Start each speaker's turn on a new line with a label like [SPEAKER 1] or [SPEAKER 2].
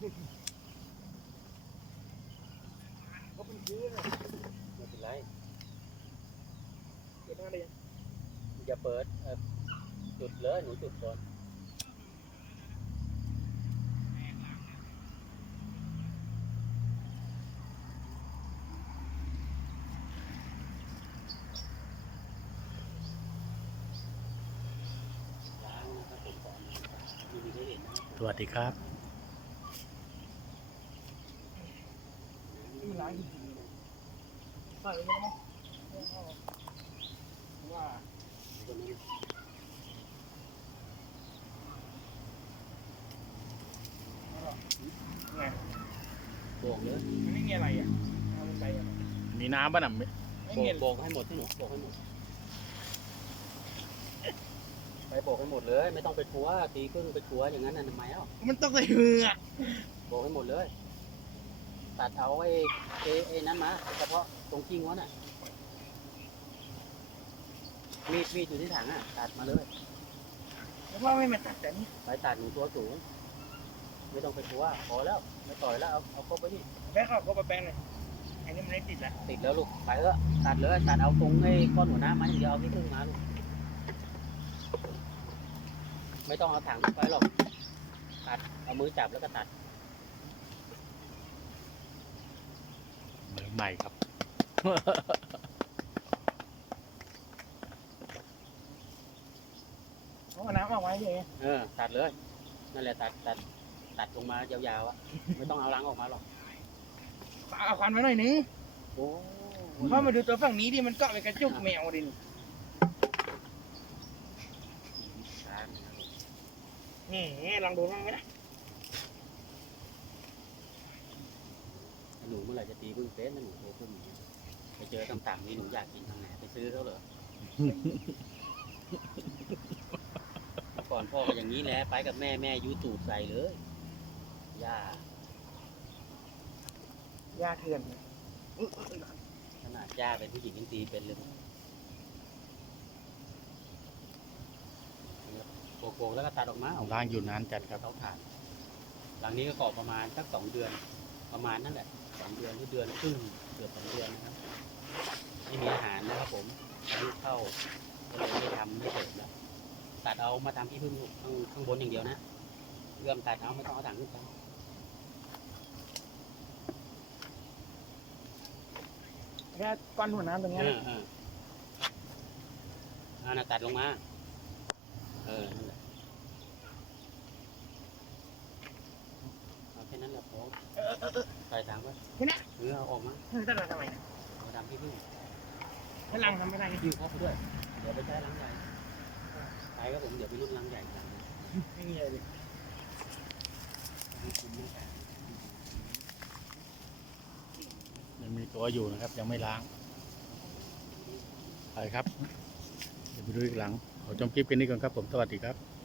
[SPEAKER 1] เขาเป็นชื้อนะ
[SPEAKER 2] ไม่เป็นไร
[SPEAKER 1] เกิดอะไรยัง
[SPEAKER 2] อย่าเปิดจุดเลยหนูจุดก่อนล้างนะครับผมก่อนมีได้เห็นนะ
[SPEAKER 3] สวัสดีครับ
[SPEAKER 1] นี่มันล้างจริงๆเลยใส่ไปแล้วมั้งว่า
[SPEAKER 2] ตัวนี้
[SPEAKER 1] ไง
[SPEAKER 2] โบกเลย
[SPEAKER 1] มันไม่มีอะไรอ่ะเอาลงไปอ่ะ
[SPEAKER 3] มีน้ำป่ะน่ะ
[SPEAKER 1] ไม่
[SPEAKER 2] โบ
[SPEAKER 1] มี
[SPEAKER 2] กโบกให้หมดที่หนูโบกให้หมดไปโบกให้หมดเลย ไม่ต้องไปทัวตีครึ่งไปทัวอย่างนั้นน่ะทำไมเอ้า
[SPEAKER 1] มันต้องใส่มืออ่ะ
[SPEAKER 2] โบกให้หมดเลย ตัดเอาไอ้นั้นมาเฉพาะตรงกิ้งวะน่ะมีดอยู่ที่ถังอ่ะตัดมาเลย
[SPEAKER 1] แล้วพ่อไม่มาตัดแต่นี่
[SPEAKER 2] ไปตัดหนูตัวสูง ไม่ต้องไปทัวพอแล้วไม่ต่อยแล้วเอาครบไปนี่
[SPEAKER 1] แพ้เขาก็ไปแป้งเลยอันนี้มันไม่ติดละ
[SPEAKER 2] ติดแล้วลูกไปเถอะตัดเลยตัดเอาตรงไอ้ก้อนหัวหน้ามันอย่างเดียวเอาที่ครึ่งมาลูกไม่ต้องเอาถังไปหรอกตัดเอามือจับแล้วก็ตัด
[SPEAKER 3] มือใหม่ครับ
[SPEAKER 1] เอาน้ำเอาไว้เลย
[SPEAKER 2] ตัดเลย นั่นแหละตัดลงมายาวๆอ่ะ ไม่ต้องเอาล้างออกมาหรอก
[SPEAKER 1] เอาควันไว้หน่อยนึง
[SPEAKER 2] โอ้
[SPEAKER 1] พ่อมาดูตัวฝั่งนี้ดิมันเกาะไปกระจุกแมวดินี่ลองดูบ้างไหมนะ
[SPEAKER 2] หนูเมื่อไหร่จะตีพึ่งเฟสนะหนูโตขึ้นอย่างเงี้ยไปเจอต่ำๆนี่หนูอยากกินทางไหนไปซื้อเขาเหรอ ก่อนพ่อก็อย่างนี้แหละไปกับแม่ยูทูบใส่เลยย่า
[SPEAKER 1] ยาเถื่อน
[SPEAKER 2] ขนาดย่าเป็นผู้หญิงยังตีเป็นเลยโกงแล้วก็ตัดออกมาเอา
[SPEAKER 3] ล้างอยู่นานจัดครับ
[SPEAKER 2] เตาถ่านหลังนี้ก็กรอบประมาณสัก2 เดือน ประมาณนั่นแหละ2 เดือนหรือเดือนครึ่งเกือบ2 เดือนนะครับไม่มีอาหารนะครับผมอายุเข้าก็เลยไม่ทำไม่เสริมแล้วตัดเอามาทำที่พึ่งข้างบนอย่างเดียวนะเอื้อมตัดเอาไม่ต้องเอาถังขึ้นไป
[SPEAKER 1] แค่ก้อนหัวน้ำตรงนี้
[SPEAKER 2] น่ะตัดลงมานั่นแหละเอาแค่นั้นแหละพอใส่ถังไว้เอาออกมา
[SPEAKER 1] ตัดเราทำไมนะ
[SPEAKER 2] เอาทำที่พึ่ง
[SPEAKER 1] ถ้าลังทำไม่ได้
[SPEAKER 2] ยืดเข้าไปด้วยเดี๋ยวไปใช้ล้างใหญ่ไปครับผมเดี๋ยวไปรุ่นล้างใหญ่กัน
[SPEAKER 1] ไม่มีอะไรเลย
[SPEAKER 3] ยังมีตัวอยู่นะครับ ยังไม่ล้างไปครับ เดี๋ยวไปดูอีกหลังขอจบคลิปกันนี้ก่อนครับผมสวัสดีครับ